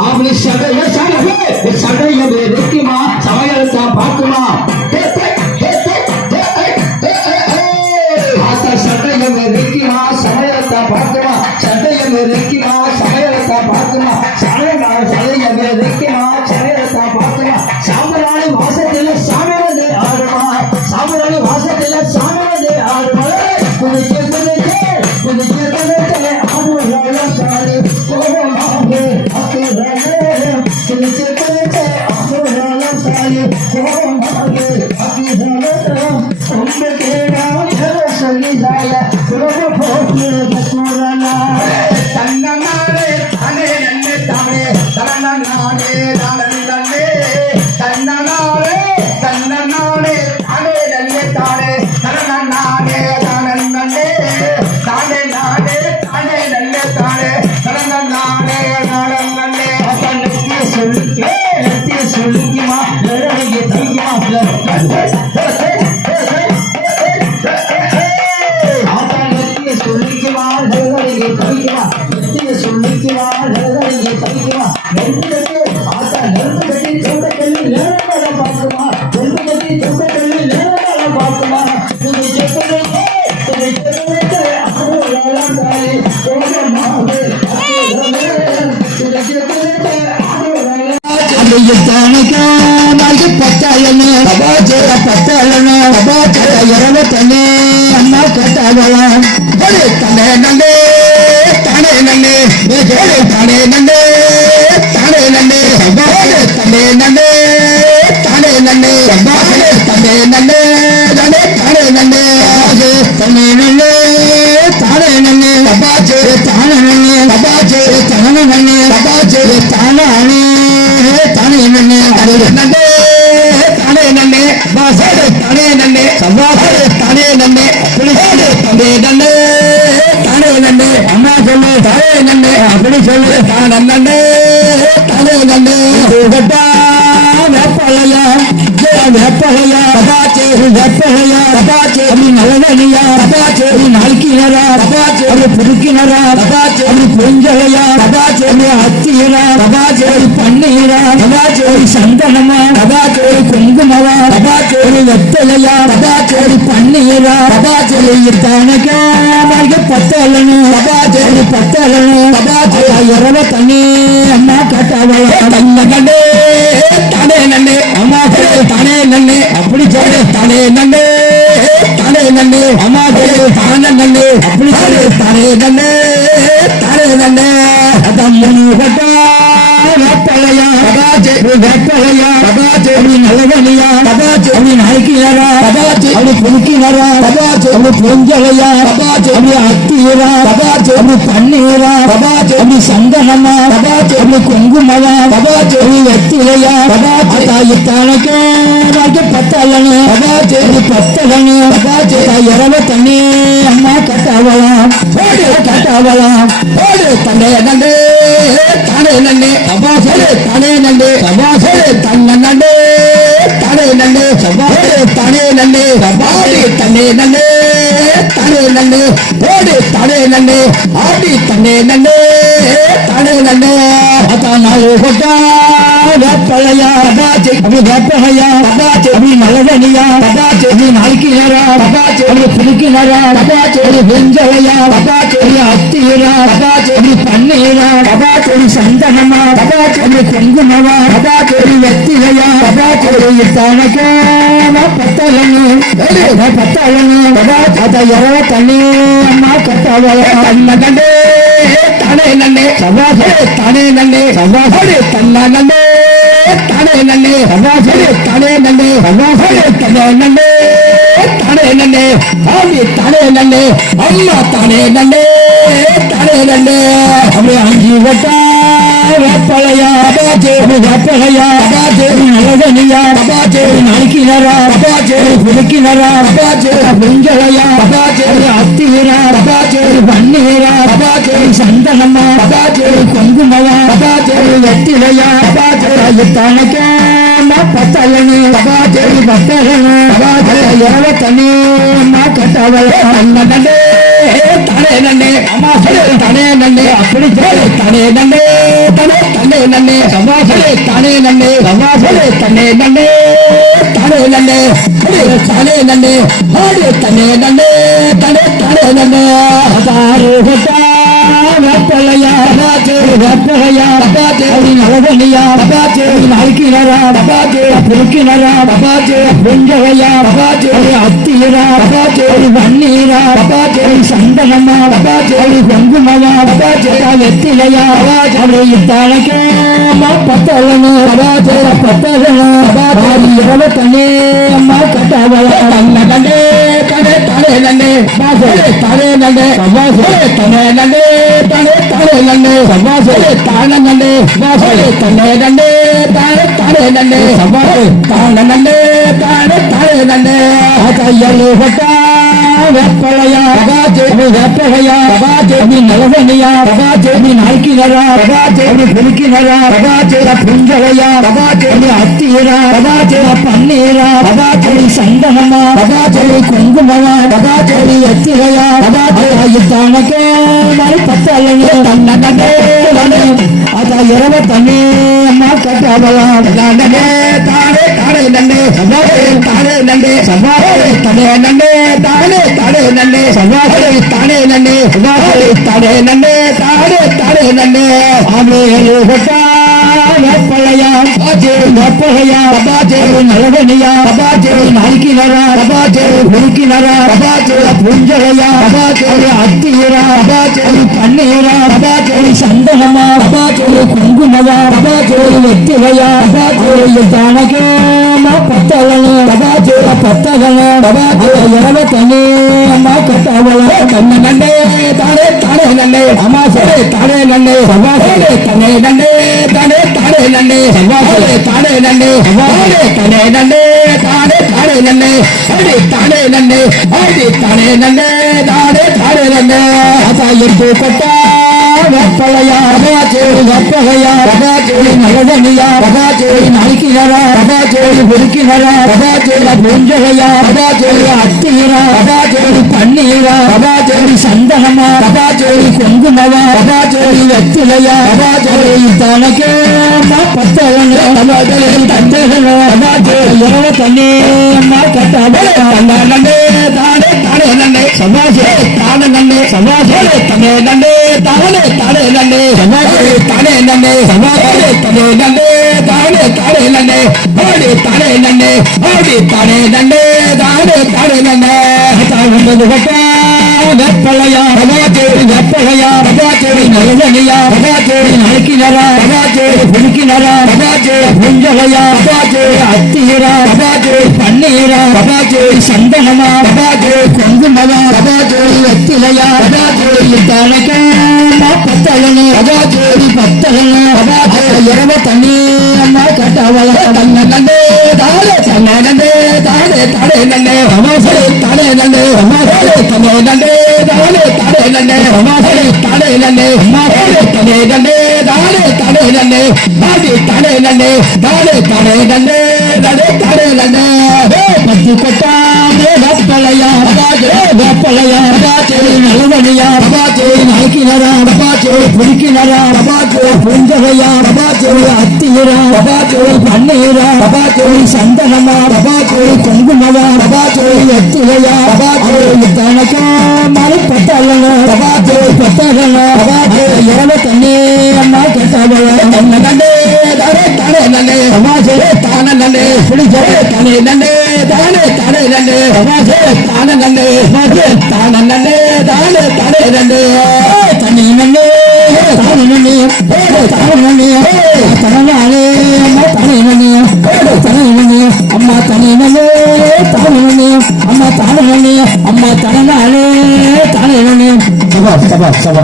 பிறந்த நாளே அவளை சடைய சடைய சடைய சமையல் தான் பார்க்குமா? நத்திய சொல்லிக்குமா நிறைய நெருப்பு கட்டி ஆத்தா நெருப்பு கட்டி தொண்ட நேரமாக பார்க்குமா நெருப்பு கட்டி நேரமாக பார்க்குமா துணை துணை தாயே துணை பத்தாயன பத்தாயன அம்மா கட்டாகலாம் தந்தை நந்தே நன்னே தானே நன்னே ஒரே தானே நன்னே தானே நன்னே ஒரே தனே தானே நன்னே ஒரே தனே தானே தானே நன்னே தனே நன்னே தானே நன்னே அபாச்சர தானே நன்னே அபாச்சர தானே நன்னே அபாச்சர தானே தானே நன்னே தானே நன்னே தானே நன்னே பாசடு தானே நன்னே சவாசடு தானே தானே அம்மா சொல்லு தானே நன்னே அப்படி சொல்லு தான் நன்னே தானே நன்னே கட்டா வேப்பலையா வேப்பலையா அபாச்சே வேப்பலையா அப்படி நல்லதனியா அபாச்சே அப்படி புதுக்கினரா அபாச்சே அப்படி புரிஞ்சலையா அபாச்சே அப்படி அத்தியரா அபாச்சே அப்படி பண்ணீரா அபாச்சே அப்படி சந்தனமா அபாச்சே அப்படி குங்குமவா அபாச்சே அப்படி வெத்தலையா அபாச்சே அப்படி பண்ணீரா அபாச்சே அப்படி தனக்கா வாழ்க்கை பத்தலனு அபாச்சே அப்படி பத்தலனு அபாச்சே இரவ தண்ணி அம்மா கட்டாவளா தன்ன கண்டே தானே நன்னே அம்மா சொல்லு தானே நன்னே அப்படி சொல்லு தானே நன்னே தானே நன்னே அம்மா தானே சொல்லு தானே நன்னே தானே நன்னே அதான் மூணு கட்டா வேப்பலையா அபாச்சே வேப்பலையா அபாச்சே அப்படி நல்லவனியா அப்படி நாய்க்கினரா அபாச்சே அப்படி புதுக்கினரா அபாச்சே அப்படி புரிஞ்சலையா அபாச்சே அப்படி அத்தியரா அபாச்சே அப்படி பன்னீரா அபாச்சே அப்படி சந்தனமா அபாச்சே அப்படி குங்குமவா அபாச்சே அப்படி வெத்திலையா அபாச்சே தாய் தனக்கு பத்தலனு அபாச்சே அப்படி பத்தலனு அபாச்சே தாய் இரவ தண்ணி அம்மா கட்டாவலாம் ஓடு கட்டாவலாம் ஓடு தந்தைய நண்டு தானே நண்டு சபாசடு தானே நண்டு சபாசடு தன்ன நண்டு தானே சபாசடு தானே நண்டு சபாடி தன்னே நண்டு தானே நண்டு ஓடு தானே நண்டு ஆடி தன்னே நண்டு தானே நண்டு அத்தா நாலு கொட்டா வேப்பலையா அபாச்சே அப்படி வேப்பலையா அபாச்சே அப்படி நல்லதனியா அபாச்சே அப்படி நாய்க்கினரா அபாச்சே அப்படி புதுக்கினரா அபாச்சே அப்படி வெஞ்சலையா அபாச்சே அப்படி அத்தியரா அபாச்சே அப்படி பண்ணீரா அபாச்சே அப்படி சந்தனமா? அபாச்சே அப்படி குங்குமவா அபாச்சே அப்படி வெத்திலையா அபாச்சே அப்படி தனக்கா பத்தலனு பத்தலனு. அபாச்சே அத இரவ தண்ணி அம்மா கட்டாவல தன்ன தானே நன்னே சவாசே. தானே நன்னே சவாசே. தன்ன நன்னே தானே நன்னே சவாசே. தானே நன்னே சவாசே. தன்னே நன்னே தானே நன்னே ஆமி தானே நன்னே அம்மா தானே நன்னே தானே நன்னே அப்படி அஞ்சு வட்டா. வேப்பலையா அபாச்சே வேப்பலையா அபாச்சே நல்லதனியா அபாச்சே நாய்க்கினரா அபாச்சே புதுக்கினரா அபாச்சே புரிஞ்சலையா அபாச்சே அத்திரா அபாச்சே வன்னீரா அபாச்சே சந்தனமா அபாச்சே குங்குமவா அபாச்சே வெத்திலையா அபாச்சே தனக்கே பத்தலனு அபாச்சே பத்தலனு அபாச்சே இரவ தண்ணி கட்டவள அண்ணே தானே நன்னே அம்மா சொல்லு தானே நன்னே அப்படி சொல்லு தானே நன்னே தானே தானே நன்னே அம்மா சொல்லு தானே நன்னே அம்மா சொல்லு தானே நன்னே தானே நன்னே தானே நன்னே தானே நன்னே தானே தானே நன்னே அதாரு வெப்பலையா அபாச்சு வெப்பலையா அபாச்சு அப்படின்னு அழகனியா அபாச்சு அப்படின்னு அழுக்கினரா அபாச்சு பெருக்கினரா அபாச்சு வெஞ்சவையா அபாச்சு அப்படி அத்தியரா அபாச்சு அப்படி வன்னீரா அபாச்சு அப்படி சந்தனமா அபாச்சு அப்படி குங்குமமா அபாச்சு வெத்திலையா பத்தலனு பத்தலனு அம்மா கட்டாவல கண்டே நன்னே பாசே தனே நன்னே சவாசே தனே நன்னே தனே தனே நன்னே சவாசே தான நன்னே பாசே தனே நன்னே தானே தானே நன்னே சவாசே தான நன்னே தானே தானே நன்னே கையலு ஹட்டா வெப்பலையா? பகாஜே அபி வெப்பலையா பகாஜே அபி நாய்க்கினரா? பகாஜே அபி புலிக்கினரா பகாஜே புஞ்சலையா அத்தியரா? பன்னீரா? சந்தனமா? குங்குமமா? எத்திரையா? மறு தன்னே அத அம்மா கட்டாவலாம் தானே தானே? நன்னே சவாலே தானே நன்னே சவாலே தனே நன்னே தானே தானே நன்னே சவாலே தானே நன்னே சவாலே தானே நன்னே தானே தானே நன்னே. ஆமே ஹட்டா வெப்பலையா பாஜே வெப்பலையா பாஜே நலவனியா பாஜே நாய்க்கினரா பாஜே முறுக்கினரா பாஜே புஞ்சலையா பாஜே அத்தியரா பாஜே பன்னீரா பாஜே சந்தனமா பாஜே குங்குமவா பாஜே வெத்திலையா பாஜே தானகே பாஜே பத்தலனு பாஜே இரவ தனி அம்மா கட்டாவல கண்ண நன்னே தானே தானே நன்னே அம்மா சரே தானே நன்னே சவாசே தனே நன்னே தானே தானே நன்னே சவாசே தானே நன்னே சவாசே தனே நன்னே தானே தானே நன்னே அடி தானே நன்னே அடி தானே நன்னே தானே தானே நன்னே அதாயிட்டு கொட்டா வெப்பலையா பகாச்சே வெப்பலையா பகாச்சே நலவனியா பகாச்சே நாய்க்கினரா பகாச்சே பெருக்கினரா பகாச்சே புஞ்சலையா பகாச்சே அத்தியரா பகாச்சே பன்னீரா பகாச்சே சந்தனமா பகாச்சே குங்குமவா பகாச்சே வெத்திலையா பகாச்சே தனக்கே பத்தலனே பகாச்சே தந்தனே பகாச்சே இரவ தண்ணே அம்மா கட்டாவே நன்னே தானே தானே நன்னே சமாசே தானே நன்னே சமாசே தனே நன்னே தானே தானே நன்னே சமாசே தானே நன்னே சமாசே தனே நன்னே தானே தானே நன்னே ஆடி தானே நன்னே ஆடி தானே நன்னே தானே தானே நன்னே தானே கட்டா வெப்பலையா பகாச்சேரி வெப்பலையா பகாச்சேரி நலவனியா பகாச்சேரி நறுக்கினரா பகாச்சேரி புதுக்கினரா பகாச்சேரி புஞ்சலையா பகாச்சேரி அத்தியரா பகாச்சேரி பன்னீரா சந்தனமா பகாச்சேரி வெத்திலையா பகாச்சேரி பகாச்சேரி தண்ணி அம்மா கட்டாவல தன்ன நன்னே தானே தன்ன நன்னே தானே தானே நன்னே அமாசே தானே நன்னே அமாசே தனே நன்னே தானே தானே நன்னே அமாசே தானே தானே தானே தானே தானே தானே தானே பத்து வெப்பலையா வெப்பலையா நாய்க்கினரா பகாச்சே புடிக்கினரா பகாச்சே புஞ்சகையா பகாச்சே அத்தியரா பகாச்சே பன்னீரா பகாச்சே சந்தனமா பகாச்சே குங்குமவா பகாச்சே எத்திலையா பகாச்சே தனக்கா மலை பத்தலன பகாச்சே பத்தலன பகாச்சே இரவு தண்ணே அம்மா கெட்டவள தன்ன நன்னே தானே தானே நன்னே சமாசே தான நன்னே பிடிச்சே தானே நன்னே தானே தானே நன்னே சமாசே தான நன்னே சமாசே தான நன்னே தானே தானே நன்னே தண்ணி நன்னே தானே நன்னே தானே நன்னே தனனாலே அம்மா தானே நன்னே தானே அம்மா தானே அம்மா தானே நன்னே அம்மா தனனாலே சபா சபா சபா